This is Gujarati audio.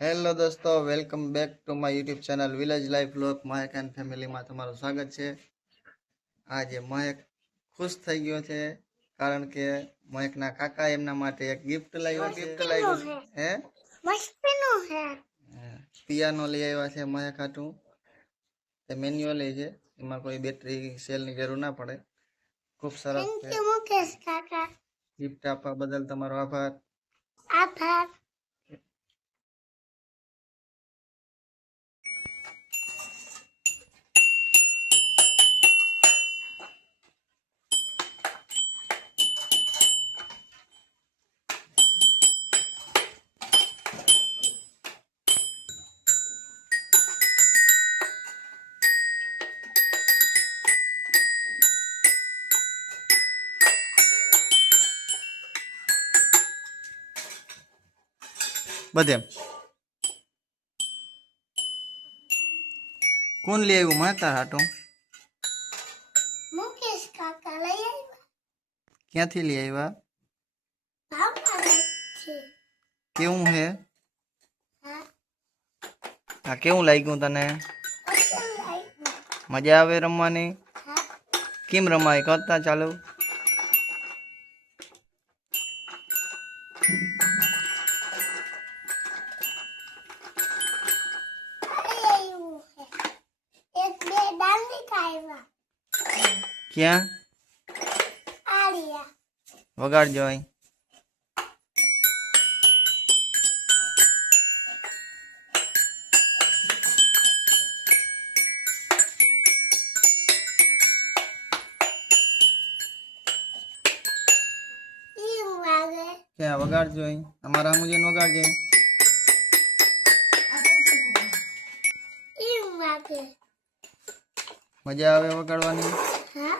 હેલો દોસ્તો, welcome back to my YouTube channel village life vlog Mahek and ફેમિલીમાં તમારું સ્વાગત છે। આજે મહેક ખુશ થઈ ગયો છે કારણ કે મહેકના કાકા એમના માટે એક ગિફ્ટ લાવ્યો છે। હે પિયાનો લઈ આવ્યા છે મહેક હાટું। એ મેન્યુઅલ છે, એમાં કોઈ બેટરી સેલની જરૂર ના પડે। ખૂબ સરસ છે। ગિફ્ટ આપવા બદલ તમારો આભાર। બધે કોણ લઈ આવ્યું માતા હાટું? મુકેશ કાકા લઈ આવ્યા। ક્યાંથી લઈ આવ્યા? ભાવનગરથી। કેવું હે? હા, આ કેવું લાગ્યું તને? અસલ લાગ્યું। મજા આવે રમવાની? હા, કેમ રમાય કરતા ચાલુ? લઈ આવ્યું છે। એક બે દાંડી ખાવ્યા। ક્યાં? આલિયા। વગાડજો અહીં। ઈમ વાગે। ક્યાં વગાડજો અહીં? અમારા મુજબ વગાડજો અહીં। ઈમ વાગે। મજા આવે વગાડવાની? હા,